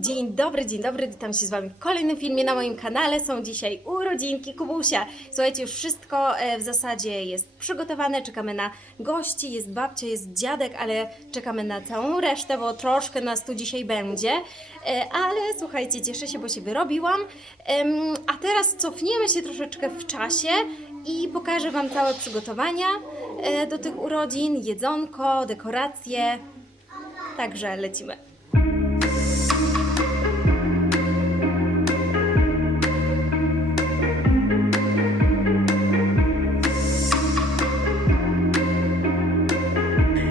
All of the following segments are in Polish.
Dzień dobry, dzień dobry, witam się z Wami w kolejnym filmie na moim kanale. Są dzisiaj urodzinki Kubusia. Słuchajcie, już wszystko e, w zasadzie jest przygotowane, czekamy na gości, jest babcia, jest dziadek, ale czekamy na całą resztę, bo troszkę nas tu dzisiaj będzie. E, Ale słuchajcie, cieszę się, bo się wyrobiłam. A teraz cofniemy się troszeczkę w czasie i pokażę Wam całe przygotowania e, do tych urodzin, jedzonko, dekoracje. Także lecimy.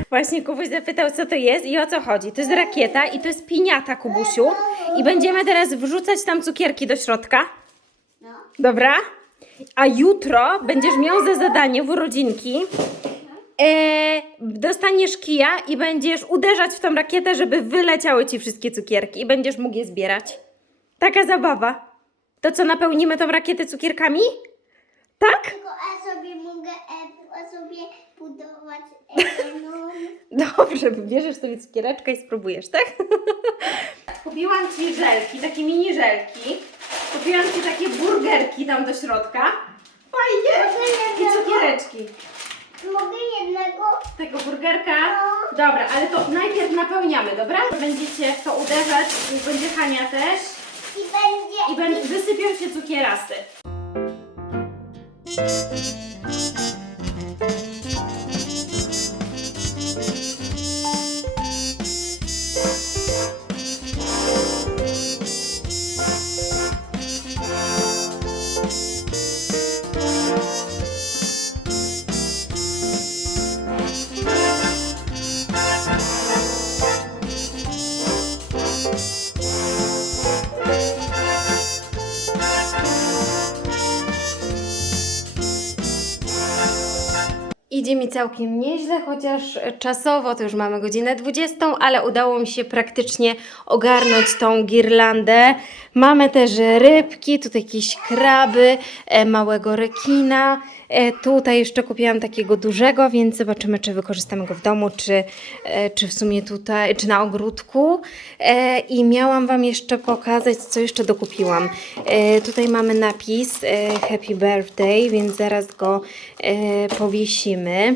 Właśnie Kubuś zapytał, co to jest i o co chodzi. To jest rakieta i to jest piniata, Kubusiu. I będziemy teraz wrzucać tam cukierki do środka. No. Dobra? A jutro będziesz miał za zadanie w urodzinki. E, dostaniesz kija i będziesz uderzać w tą rakietę, żeby wyleciały ci wszystkie cukierki i będziesz mógł je zbierać. Taka zabawa. To co, napełnimy tą rakietę cukierkami? Tak? Tylko ja sobie mogę e, sobie budować e, no, Dobrze, wybierzesz sobie cukiereczkę i spróbujesz, tak? Kupiłam Ci żelki, takie mini żelki. Kupiłam Ci takie burgerki tam do środka. Fajnie! I cukiereczki. mogę jednego Tego burgerka. Dobra, ale to najpierw napełniamy, dobra? Będziecie w to uderzać, będzie Hania też. i będzie I będzie, wysypią się cukierasy. Idzie całkiem nieźle, chociaż czasowo to już mamy godzinę 20, ale udało mi się praktycznie ogarnąć tą girlandę. Mamy też rybki, tutaj jakieś kraby, e, małego rekina. E, tutaj jeszcze kupiłam takiego dużego, więc zobaczymy, czy wykorzystamy go w domu, czy, e, czy w sumie tutaj, czy na ogródku. I miałam Wam jeszcze pokazać, co jeszcze dokupiłam. Tutaj mamy napis Happy Birthday, więc zaraz go powiesimy.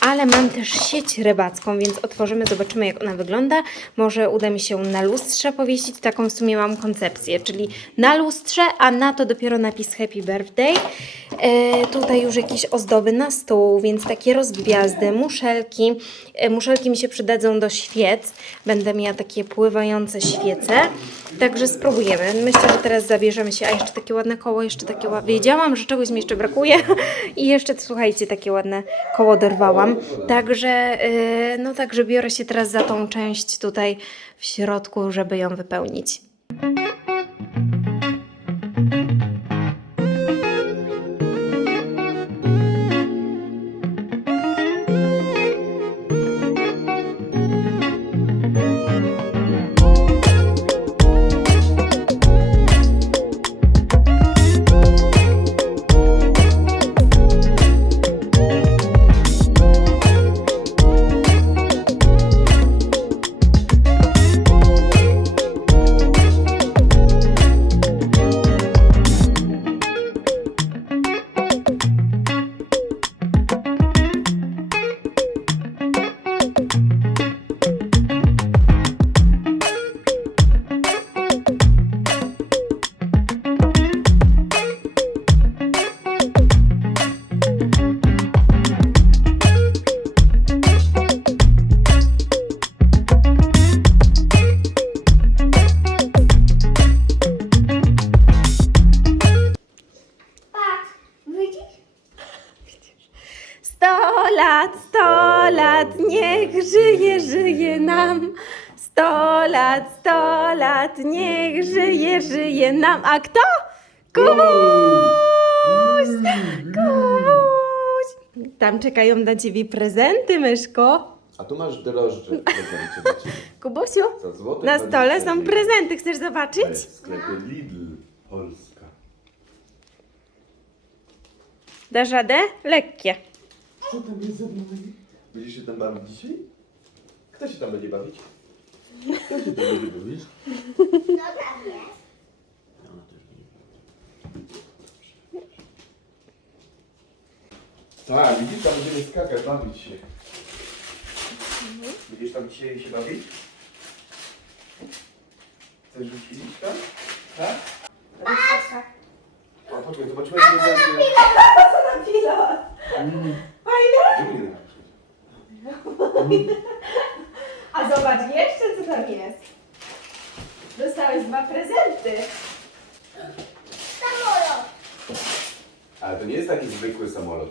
Ale mam też sieć rybacką, więc otworzymy, zobaczymy jak ona wygląda. Może uda mi się na lustrze powiesić, taką w sumie mam koncepcję, czyli na lustrze, a na to dopiero napis Happy Birthday. E, tutaj już jakieś ozdoby na stół, więc takie rozgwiazdy, muszelki. E, muszelki mi się przydadzą do świec. Będę miała takie pływające świece. Także spróbujemy. Myślę, że teraz zabierzemy się. A jeszcze takie ładne koło, jeszcze takie ładne. Wiedziałam, że czegoś mi jeszcze brakuje. I jeszcze, słuchajcie, takie ładne koło dorwałam. Także, yy, no także biorę się teraz za tą część tutaj w środku, żeby ją wypełnić. Lat, sto lat, niech żyje, żyje nam. Sto lat, sto lat, niech żyje, żyje nam. A kto? Kubuś! Kubuś! Tam czekają na ciebie prezenty, myszko. A tu masz drożdże w prezencie dla Ciebie. Kubusiu, Za na stole są 20 prezenty. Chcesz To zobaczyć? jest w sklepie Lidl Polska. Dasz radę? Lekkie. Co tam jest za mną? Będziesz się tam bawić dzisiaj? Kto się tam będzie bawić? Kto się tam będzie bawić? No tam jest. Ona. Tak, widzisz, tam będziemy skakać, bawić się. Będziesz tam dzisiaj się bawić? Chcesz rzucić tam? Tak? tak? tak. Patrz! A poczekaj, zobaczymy, co będzie. Co napila? Fajne? A zobacz jeszcze, co tam jest. Dostałeś dwa prezenty. Samolot. Ale to nie jest taki zwykły samolot.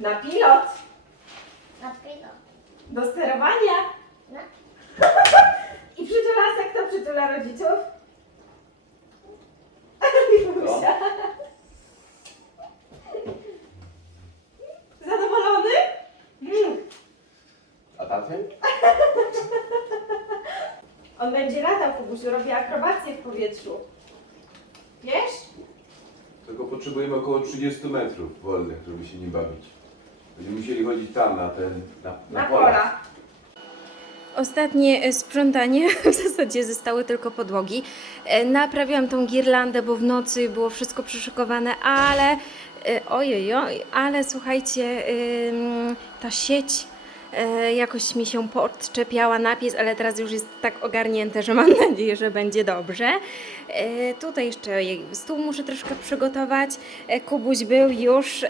Na pilot. Na pilot. Do sterowania. Na... I przytulasek kto przytula rodziców? Mifusia. Zadowolony? Mm. A tatę? On będzie latał, Kubusiu, robi akrobację w powietrzu. Wiesz? Tylko potrzebujemy około 30 metrów wolnych, żeby się nim bawić. Będziemy musieli chodzić tam, na ten, na, Na pola. Ostatnie e, sprzątanie, w zasadzie zostały tylko podłogi. E, Naprawiłam tą girlandę, bo w nocy było wszystko przyszykowane, ale e, ojej, oj, ale słuchajcie, ta sieć jakoś mi się podczepiała napis, ale teraz już jest tak ogarnięte, że mam nadzieję, że będzie dobrze. E, Tutaj jeszcze stół muszę troszkę przygotować. E, Kubuś był już e,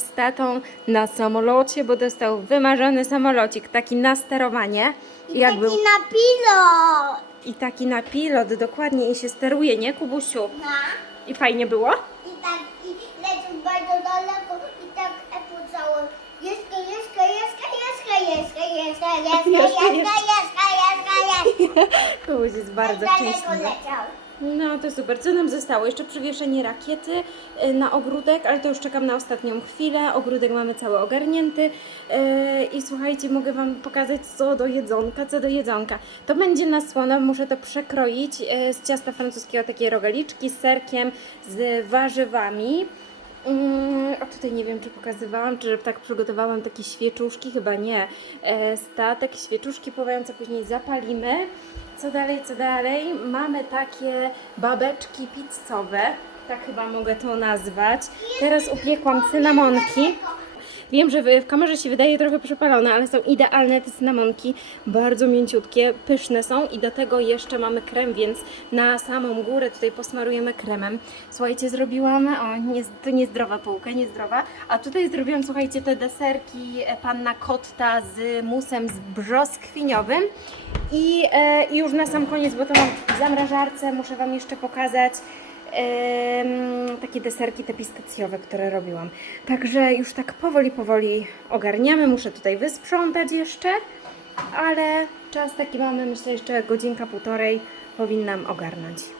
z tatą na samolocie, bo dostał wymarzony samolocik, taki na sterowanie. I Jak taki był na pilot. i taki na pilot, dokładnie i się steruje, nie Kubusiu? Na. I fajnie było? I tak i lecą bardzo daleko i tak Apple cały. Jeska, jeska, jeska, jeska, jeska, jeska, jeska, Jeska, jeska, jeska, jest bardzo szczęśliwy. No to super. Co nam zostało? Jeszcze przywieszenie rakiety y, na ogródek, ale to już czekam na ostatnią chwilę. Ogródek mamy cały ogarnięty. Y, I słuchajcie, mogę Wam pokazać co do jedzonka, co do jedzonka. To będzie na słono, muszę to przekroić y, z ciasta francuskiego, takie rogaliczki z serkiem, z warzywami. Mm, a tutaj nie wiem, czy pokazywałam, czy tak przygotowałam takie świeczuszki, chyba nie. E, statek, świeczuszki pływające, później zapalimy. Co dalej, co dalej? Mamy takie babeczki pizzowe, tak chyba mogę to nazwać. Teraz upiekłam cynamonki. Wiem, że w kamerze się wydaje trochę przepalone, ale są idealne te cynamonki, bardzo mięciutkie, pyszne są i do tego jeszcze mamy krem, więc na samą górę tutaj posmarujemy kremem. Słuchajcie, zrobiłam, o, nie, to niezdrowa półka, niezdrowa, a tutaj zrobiłam, słuchajcie, te deserki e, panna kotta z musem z brzoskwiniowym. I, e, i już na sam koniec, bo to mam w zamrażarce, muszę Wam jeszcze pokazać takie deserki te pistacjowe, które robiłam. Także już tak powoli, powoli ogarniamy. Muszę tutaj wysprzątać jeszcze, ale czas taki mamy, myślę jeszcze godzinka, półtorej powinnam ogarnąć.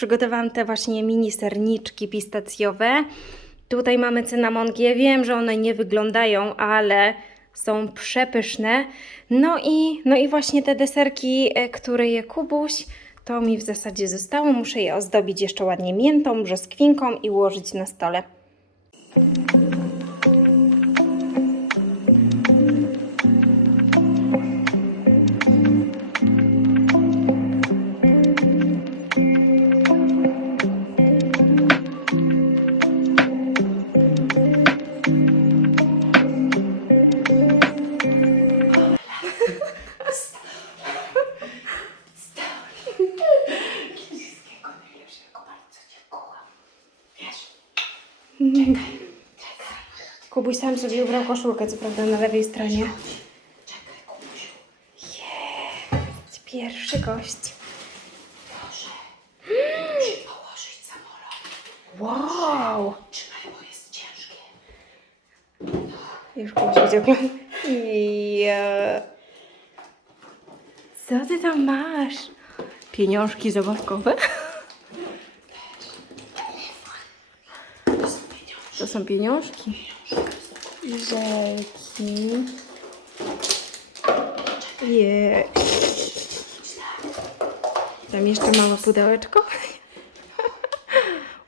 Przygotowałam te właśnie mini serniczki pistacjowe. Tutaj mamy cynamonki. Ja wiem, że one nie wyglądają, ale są przepyszne. No i, no i właśnie te deserki, e, które je Kubuś, to mi w zasadzie zostało. Muszę je ozdobić jeszcze ładnie miętą, brzoskwinką i ułożyć na stole. Kubuś sam sobie ubrał koszulkę, co prawda na lewej stronie. Jest pierwszy gość. Wow! Trzymaj, bo jest ciężko. Już Kubuś. Ja. Co ty tam masz? Pieniążki zabawkowe? To są pieniążki. Żelki. Je. Tam jeszcze małe pudełeczko.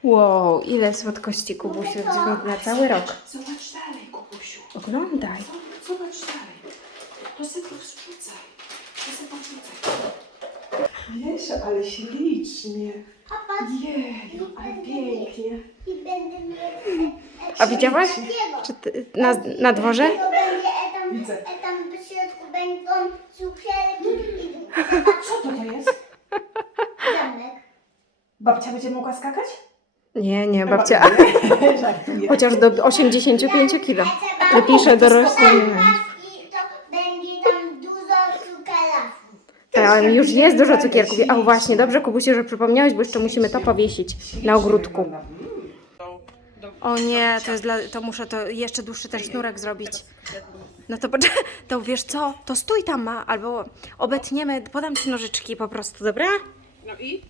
Wow, ile słodkości Kubusiu na cały rok. Zobacz dalej, Kubusiu. Oglądaj. Zobacz dalej. To sobie to wrzucaj. To sobie wrzucaj. Jezu, ale ślicznie. Papa, Jeju, ale pięknie. i będę mieć... A widziałaś? Czy ty, na, na dworze? To będzie tam, Widzę. tam w środku będą cukierki i Co to to jest? zamek. Babcia będzie mogła skakać? Nie, nie, babcia. Żartuję. Chociaż do 85 kilo. Wypiszę to Tam już jest dużo cukierków. A właśnie, dobrze Kubusiu, że przypomniałeś, bo jeszcze musimy to powiesić na ogródku. O nie, to jest dla, to muszę to jeszcze dłuższy ten sznurek zrobić. No to, poczekaj, to wiesz co, to stój tam ma, albo obetniemy, podam ci nożyczki po prostu, dobra? No i?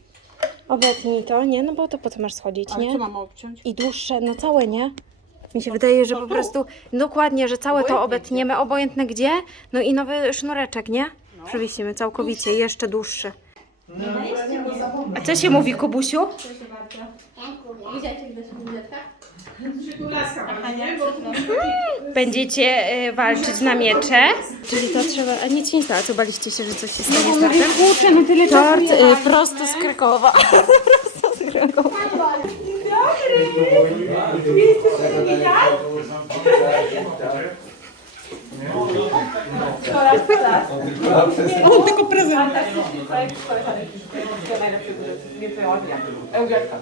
Obetnij to, nie? No bo to po co masz schodzić, nie? co mam obciąć? I dłuższe, no całe, nie? Mi się wydaje, że po prostu dokładnie, że całe to obetniemy, obojętne gdzie, no i nowy sznureczek, nie? Przywiesimy całkowicie, jeszcze dłuższy. A co się mówi, Kubusiu? Będziecie y, walczyć na miecze. Czyli to trzeba. A nic się nie stało. Co baliście się, że coś się stanie z tortem? Kurczę, no tyle Tort y, prosto z Krakowa. prosto z Krakowa. On tylko prezent. Eugenka.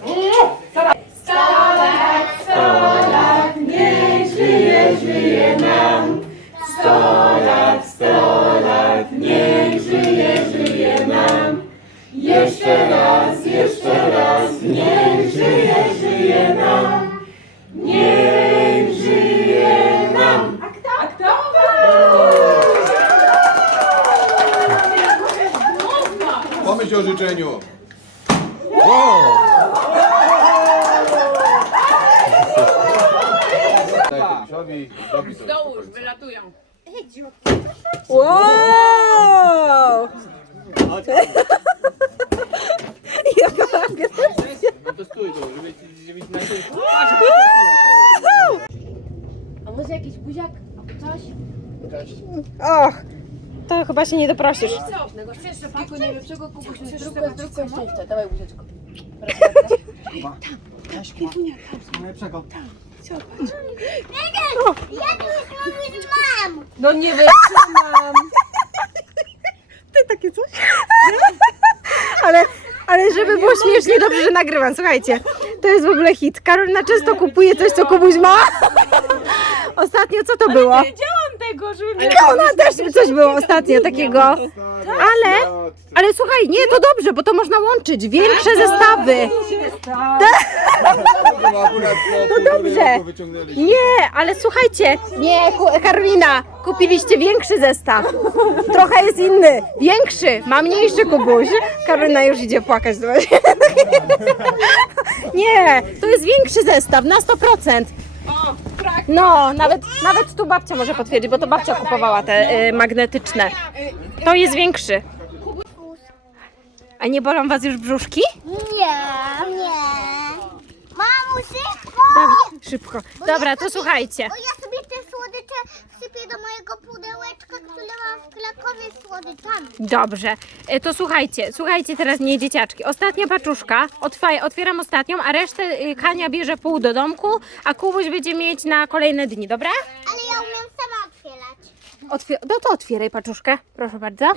Pomyśl o życzeniu. Daj Kubusiowi, robi to. Dołóż, wylatują. Wow! No to stój tu, żeby żeby ci najpierw... A może jakiś buziak albo coś? Och, to chyba się nie doprosisz. Wszystkiego najlepszego, Kubuś, zdrówka, zdrówka, szczęścia. Dawaj buzieczko. Ja tu już mówię, mam. No nie wytrzymam. Ty takie coś? ale, ale żeby było śmiesznie, dobrze, że nagrywam. Słuchajcie, to jest w ogóle hit. Karolina często kupuje coś, co Kubuś ma. Ostatnio co to było? Wiedziałam tego, żeby mnie... Ona też coś było ostatnio takiego. Ale, ale słuchaj, nie, to dobrze, bo to można łączyć. Większe zestawy. To dobrze. Nie, ale słuchajcie, nie, Ku- Karolina, kupiliście większy zestaw. Trochę jest inny, większy, ma mniejszy kubuś. Karolina już idzie płakać. Nie, to jest większy zestaw na 100%. No, nawet, nawet tu babcia może potwierdzić, bo to babcia kupowała te y, magnetyczne. To jest większy. A nie bolą was już brzuszki? Nie, nie. Mamu, szybko! Szybko. Dobra, to słuchajcie. Bo ja sobie te słodycze wsypię do mojego pudełeczka, które mam w Krakowie z słodyczami. Dobrze, E, to słuchajcie, słuchajcie teraz nie dzieciaczki. Ostatnia paczuszka, Otwa- otwieram ostatnią, a resztę y, Kania bierze pół do domku, a Kubuś będzie mieć na kolejne dni, dobra? Ale ja umiem sama otwierać. Otwier- no to otwieraj paczuszkę, proszę bardzo.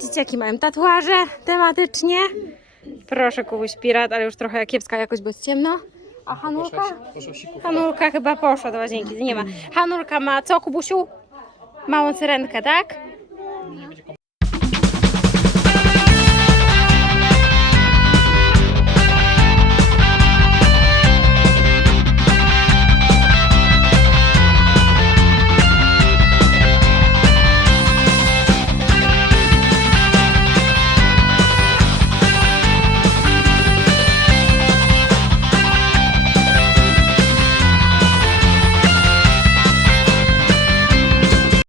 Dzieciaki mają tatuaże tematycznie. Proszę Kubuś pirat, ale już trochę kiepska jakoś, bo jest ciemno. A Hanulka? Hanulka chyba poszła do łazienki, nie ma. Hanulka ma co, Kubusiu? Małą syrenkę, tak?